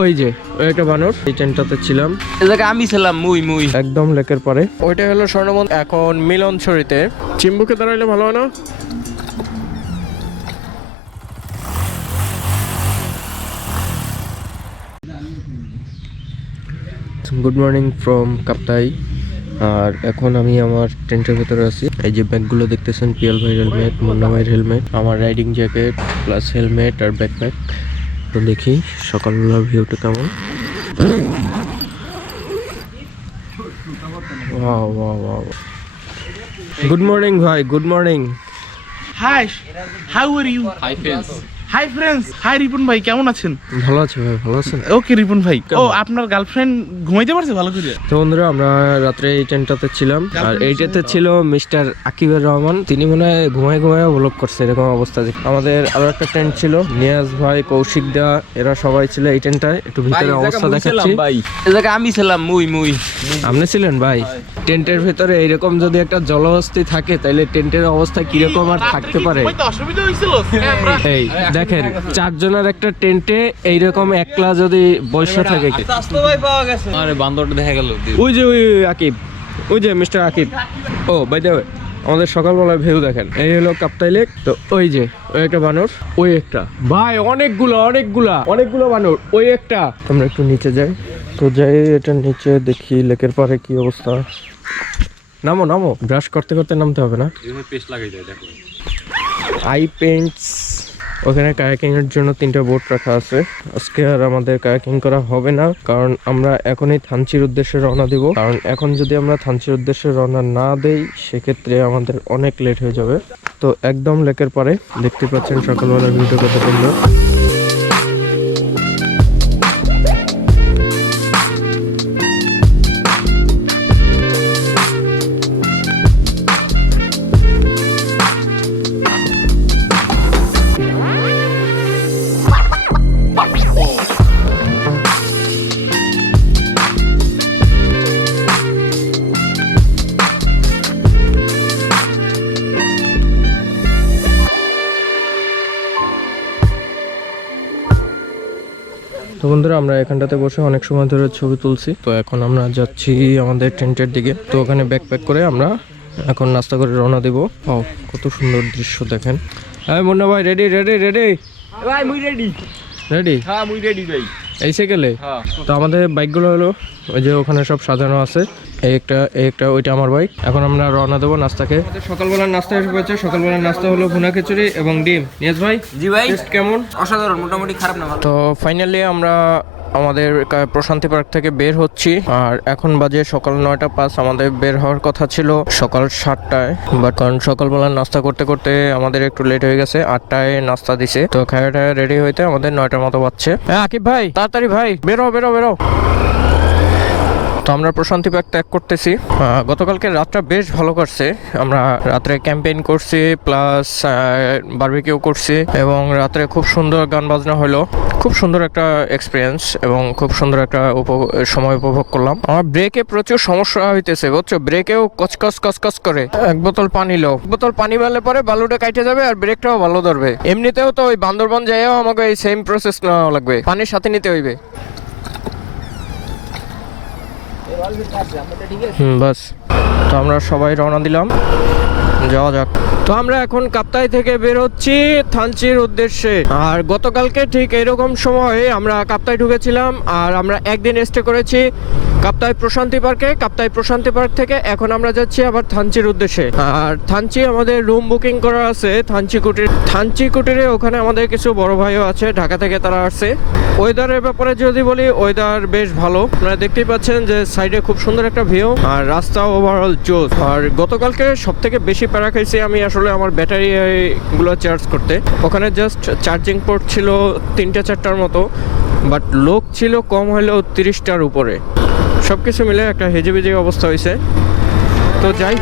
ওই যে ওই একটা বানর, এই ট্রেনটাতে ছিলাম। এই জায়গায় আমি ছিলাম মুই একদম লেকের পরে। ওইটা হলো স্বর্ণমন্দির, এখন মিলনছড়িতে। চিম্বুকে দাঁড়াইলে ভালো হয় না? Good morning from Kaptai. আর এখন আমি আমার টেন্টের ভেতরে আছি। এই যে ব্যাগগুলো দেখতেছেন, পিয়াল ভাইয়ের হেলমেট, মুন্না ভাইয়ের হেলমেট, আমার রাইডিং জ্যাকেট প্লাস হেলমেট আর ব্যাকপ্যাক। তো দেখি সকালবেলার ভিউটা কেমন। Wow wow wow. Good morning ভাই, good morning. Hi, how are you? Hi friends. Hi friends. Hi Ripon ভাই, কেমন আছেন? ভালো আছে ভাই, ভালো আছেন? ওকে রিপন ভাই। ও আপনার গার্লফ্রেন্ড ঘুমাইতে পারছে ভালো করে? তো বন্ধুরা, আমরা রাত্রে এই ট্রেনটাতে ছিলাম। আর এইটাতে ছিল মিস্টার আকিবুর রহমান। তিনি মনে হয় ঘুমায় ঘুমায় ব্লগ করছে, এরকম অবস্থা। আমাদের আরো একটা ট্রেন ছিল, নিয়াজ ভাই, কৌশিক দা, এরা সবাই ছিল এই ট্রেনটায়। একটু ভিতরে অবস্থা দেখাচ্ছি। এই জায়গায় আমি ছিলাম মুই আপনি ছিলেন ভাই? টেন্টের ভেতরে এইরকম যদি একটা জলহস্তি থাকে, তাহলে টেন্টের অবস্থা কিরকম আর থাকতে পারে? ওই তো অসুবিধা হইছিল। এই দেখেন, চারজনের একটা টেন্টে এইরকম একলা যদি বসে থাকে। আরে বান্দরটা দেখা গেল। ওই যে ওই আকিব, ওই যে মিস্টার আকিব। ও বাই দ্য ওয়ে, আমাদের সকালবেলার ভিউ দেখেন। এই হলো কাপ্তাই লেক। তো ওই যে ওই একটা বানর, ওই একটা ভাই, অনেকগুলো বানর, ওই একটা। আমরা একটু নিচে যাই। তো যাই এটা নিচে, দেখি লেকের পারে কি অবস্থা। নামো নামো, ব্রাশ করতে করতে নামতে হবে না। পেস্ট লাগাই যায় দেখো। I paints. ওখানে কায়াকিং এর জন্য 3টা বোট রাখা আছে। আজকে আর আমাদের কায়াকিং করা হবে না, কারণ আমরা এখনই থানচির উদ্দেশ্যে রওনা দিব। কারণ এখন যদি আমরা থানচির উদ্দেশ্যে রওনা না দেই, সেক্ষেত্রে আমাদের অনেক লেট হয়ে যাবে। তো একদম লেকের পরে দেখতে পাচ্ছেন সকালবেলার ভিডিও কত সুন্দর। তো বন্ধুরা, আমরা এখানটাতে বসে অনেক সময় ধরে ছবি তুলছি। তো এখন আমরা যাচ্ছি আমাদের টেন্টের দিকে। তো ওখানে ব্যাকপ্যাক করে আমরা এখন নাস্তা করে রওনা দেব। ও কত সুন্দর দৃশ্য দেখেন। হ্যাঁ মুন্না ভাই, রেডি রেডি রেডি ভাই মুই রেডি। রেডি? হ্যাঁ মুই রেডি ভাই। এই সাইকেলে? হ্যাঁ। তো আমাদের বাইকগুলো হলো ওই যে ওখানে সব সাজানো আছে। এই একটা ওইটা আমার বাইক। এখন আমরা রওনা দেবো নাস্তাকে। আমাদের সকালবেলার নাস্তা এসে পড়েছে। সকালবেলার নাস্তা হলো ভুনা খিচুড়ি এবং ডিম। নিয়াজ ভাই, জি ভাই। টেস্ট কেমন? অসাধারণ, মোটামুটি খারাপ না, ভালো। তো ফাইনালি আমরা আমাদের প্রশান্তি পার্ক থেকে বের হচ্ছি। আর এখন বাজে সকাল 9:05। আমাদের বের হওয়ার কথা ছিল সকাল 7টায়, বাট কারণ সকালবেলা নাস্তা করতে করতে আমাদের একটু লেট হয়ে গেছে। 8টায় নাস্তা দিছে। তো খাওয়াটা রেডি হইতে আমাদের 9টার মতো বাজছে। হ্যাঁ আকিব ভাই, তাড়াতাড়ি ভাই, বেরো বেরো বেরো। তো আমরা প্রশান্তি পার্ক ত্যাগ করতেছি। গতকালকে রাতটা বেশ ভালো কাটছে। আমরা রাত্রে ক্যাম্পেইন করছি, প্লাস বারবিকিউ করছি, এবং রাত্রে খুব সুন্দর গান বাজনা হলো। খুব সুন্দর একটা এক্সপিরিয়েন্স এবং খুব সুন্দর একটা সময় উপভোগ করলাম। আমার ব্রেকে প্রচুর সমস্যা হইতেছে, বুঝছো? ব্রেকেও কচকচ কচকচ করে। এক বোতল পানি লো, বোতল পানি বেলে পরে বালুটা কাটে যাবে আর ব্রেকটাও ভালো ধরবে। এমনিতেও তো ওই বান্দরবান যাইও আমাকে এই সেম প্রসেস নেওয়া লাগবে, পানির সাথে নিতে হইবে। বাস। তো আমরা সবাই রওনা দিলাম, যাওয়া যাক। তো আমরা এখন কাপ্তাই থেকে বের হচ্ছি থানচির উদ্দেশ্যে। আর গতকালকে ঠিক এরকম সময় আমরা কাপ্তাই ঢুকেছিলাম। আর আমরা একদিন স্টে করেছি কাপ্তাই প্রশান্তি পার্কে। কাপ্তাই প্রশান্তি পার্ক থেকে এখন আমরা যাচ্ছি আবার থানচির উদ্দেশ্যে। আর থানচি আমাদের রুম বুকিং করা আছে থানচি কুটিরে। ওখানে আমাদের কিছু বড় ভাইও আছে, ঢাকা থেকে তারা আসছে। ওয়েদারের ব্যাপারে যদি বলি, ওয়েদার বেশ ভালো। আপনারা দেখতেই পাচ্ছেন যে সাইডে খুব সুন্দর একটা ভিউ, আর রাস্তা ওভারঅল জোস। আর গতকালকে সব থেকে বেশি প্যারা খাইছি আমি আসলে আমার ব্যাটারি গুলো চার্জ করতে। ওখানে জাস্ট চার্জিং পোর্ট ছিল 3-4টার মতো, বাট লোক ছিল কম হলেও 30টার উপরে। সব কিছু মিলে একটা হেজেবেজে অবস্থা হয়েছে। তো যাই।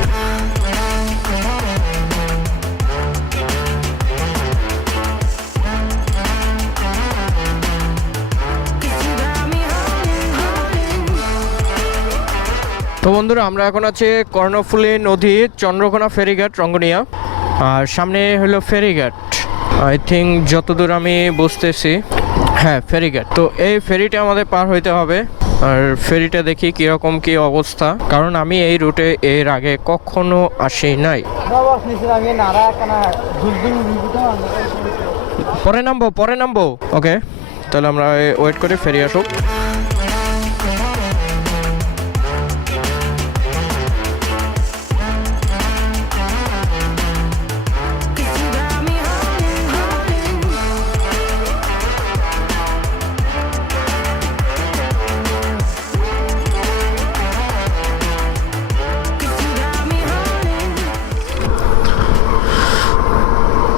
তো বন্ধুরা, আমরা এখন আছি কর্ণফুলী নদী, চন্দ্রকোনা ফেরিঘাট, রঙ্গনিয়া। আর সামনে হলো ফেরিঘাট। আই থিঙ্ক যতদূর আমি বুঝতেছি হ্যাঁ ফেরিঘাট। তো এই ফেরিটা আমাদের পার হইতে হবে, আর ফেরিটা দেখি কিরকম কি অবস্থা, কারণ আমি এই রুটে এর আগে কখনো আসি নাই। পরে নামবো ওকে, তাহলে আমরা ওয়েট করে ফেরি আসুক।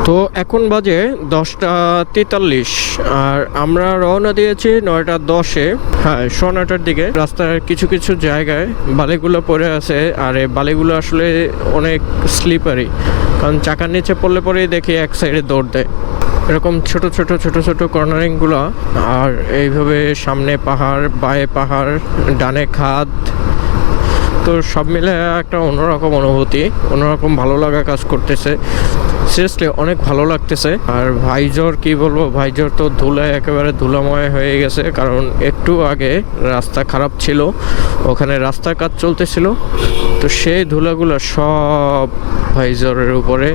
তো এখন বাজে 10:43 আর আমরা রওনা দিয়েছি 9:10-এ। হ্যাঁ 9:30-টার দিকে। রাস্তার কিছু কিছু জায়গায় বালিগুলো পড়ে আছে, আর এই বালিগুলো আসলে অনেক স্লিপারি, কারণ চাকার নিচে পড়লে পরেই দেখি এক সাইডে দৌড় দেয়। এরকম ছোট ছোট কর্নারিংগুলো, আর এইভাবে সামনে পাহাড়, বায়ে পাহাড়, ডানে খাদ, তো সব মিলে একটা অন্যরকম অনুভূতি, অন্যরকম ভালো লাগা কাজ করতেছে। সিরিয়াসলি অনেক ভালো লাগতেছে। আর ভাইজর কি বলবো, ভাইজর তো ধুলায় একেবারে ধুলাময় হয়ে গেছে, কারণ একটু আগে রাস্তা খারাপ ছিল, ওখানে রাস্তার কাজ চলতেছিল, তো সেই ধুলাগুলো সব ভাইজরের উপরে,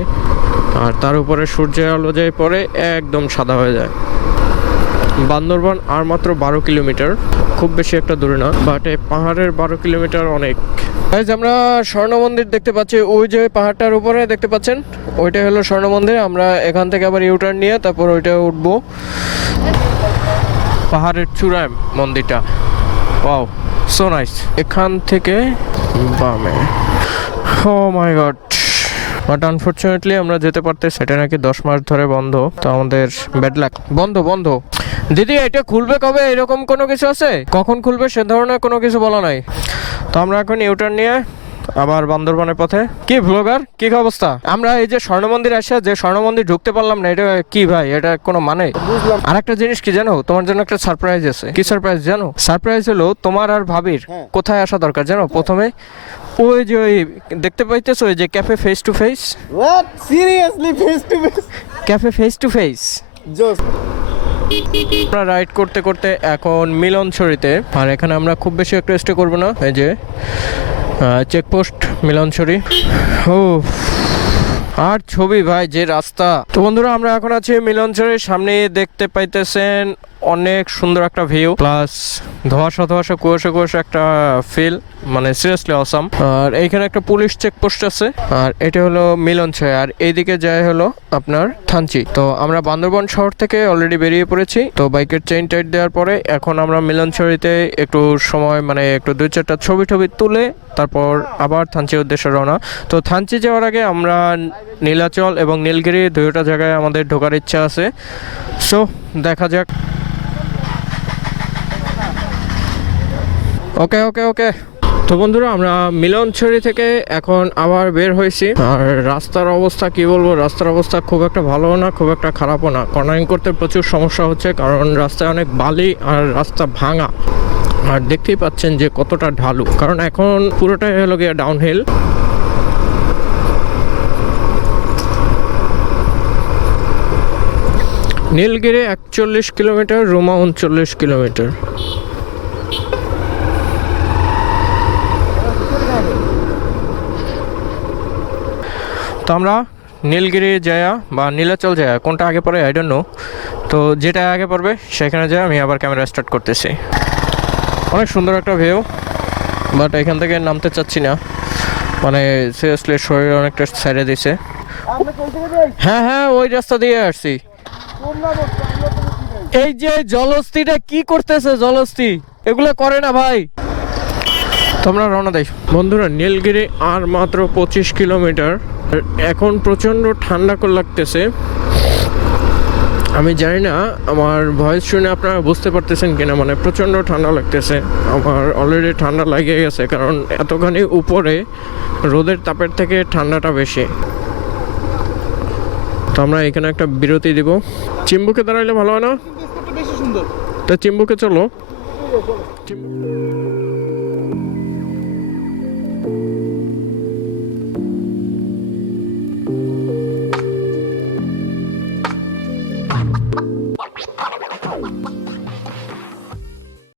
আর তার উপরে সূর্যের আলো যায় পরে একদম সাদা হয়ে যায়। বান্দরবান আর মাত্র 12 কিলোমিটার, খুব বেশি একটা দূরে না, বাট এই পাহাড়ের 12 কিলোমিটার অনেক। আমরা স্বর্ণ মন্দির দেখতে পাচ্ছি, ওই যে পাহাড়টার উপরে দেখতে পাচ্ছেন, ওইটা হলো স্বর্ণ মন্দির। আমরা এখান থেকে আবার ইউটার্ন নিয়ে তারপর ওইটা উঠবো। পাহাড়ের চূড়ায় মন্দিরটা, ওয়াও সো নাইস। এখান থেকে বামে, ও মাই গড, বাট আনফরচুনেটলি আমরা যেতে পারতেছি, এটা নাকি 10 মাস ধরে বন্ধ, তো আমাদের ব্যাড লাক। বন্ধ। দিদি এটা খুলবে কবে, এরকম কোনো কিছু আছে? কখন খুলবে সে ধরনের কোনো কিছু বলা নাই। তো আমরা এখন ইউটার্ন নিয়ে আবার বান্দরবানের পথে। কি ব্লগার, কি অবস্থা? আমরা এই যে স্বর্ণ মন্দির আসে, যে স্বর্ণ মন্দির ঢুকতে পারলাম না, এটা কি ভাই, এটা কোনো মানে? আর একটা জিনিস কি জানো, তোমার জন্য একটা সারপ্রাইজ আছে। কি সারপ্রাইজ জানো? সারপ্রাইজ হলো তোমার আর ভাবির কোথায় আসা দরকার জানো? প্রথমে ওই যে ওই দেখতে পাইতেছো, ওই যে cafe face to face. What? Seriously, face to face? Cafe face to face. Just. আমরা রাইড করতে করতে এখন মিলনছড়িতে, আর এখানে আমরা খুব বেশি একটা স্টে করবো না, এই যে চেকপোস্ট মিলনছড়ি। ও আর ছবি ভাই, যে রাস্তা। তো বন্ধুরা আমরা এখন আছি মিলনছড়ির সামনে, দেখতে পাইতেছেন অনেক সুন্দর একটা ভিউ, প্লাস ধোঁয়াশা কুয়াশা একটা ফিল, মানে সিরিয়াসলি অসাম। আর এইখানে একটা পুলিশ চেকপোস্ট আছে, আর এটা হলো মিলনছড়ি, আর এইদিকে যায় হলো আপনার থানচি। তো আমরা বান্দরবান শহর থেকে অলরেডি বেরিয়ে পড়েছি, তো বাইকের চেইন টাইট দেওয়ার পরে এখন আমরা মিলনছড়িতে একটু সময়, মানে একটু 2-4টা ছবি তুলে তারপর আবার থানচির উদ্দেশ্যে রওনা। তো থানচি যাওয়ার আগে আমরা নীলাচল এবং নীলগিরি দুইটা জায়গায় আমাদের ঢোকার ইচ্ছা আছে, সো দেখা যাক। ওকে। তো বন্ধুরা আমরা মিলনছড়ি থেকে এখন আবার বের হয়েছি, আর রাস্তার অবস্থা কি বলবো, রাস্তার অবস্থা খুব একটা ভালো না, খুব একটা খারাপও না। কর্নারিং করতে প্রচুর সমস্যা হচ্ছে, কারণ রাস্তায় অনেক বালি আর রাস্তা ভাঙা, আর দেখতেই পাচ্ছেন যে কতটা ঢালু, কারণ এখন পুরোটাই হলো গিয়ে downhill. Nilgiri 41 kilometre, Ruma 39 kilometre. তো আমরা নীলগিরি যায়া বা নীলাচল যায়া, কোনটা আগে পড়ে আই ডোন্ট নো, তো যেটা আগে পড়বে সেখানে যায় আমি আবার ক্যামেরা স্টার্ট করতেছি। অনেক সুন্দর একটা ভিউ, বাট এখান থেকে নামতে চাচ্ছি না, মানে সিরিয়াসলি শরীর অনেকটা ছেড়ে দিছে। হ্যাঁ ওই রাস্তা দিয়ে আসছি। এই যে জলস্থিটা কি করতেছে, জলস্থি এগুলো করে না ভাই। তোমরা রওনা দেয় বন্ধুরা, নীলগিরি আর মাত্র 25 কিলোমিটার। এখন প্রচণ্ড ঠান্ডা করে লাগতেছে, আমি জানি না আমার ভয়েস শুনে আপনারা বুঝতে পারতেছেন কিনা, মানে প্রচণ্ড ঠান্ডা লাগতেছে। আমার অলরেডি ঠান্ডা লাগিয়ে গেছে, কারণ এতখানি উপরে রোদের তাপের থেকে ঠান্ডাটা বেশি। তো আমরা এখানে একটা বিরতি দিব, চিম্বুকে দাঁড়াইলে ভালো হয় না? বেশি সুন্দর। তা চিম্বুকে চলো।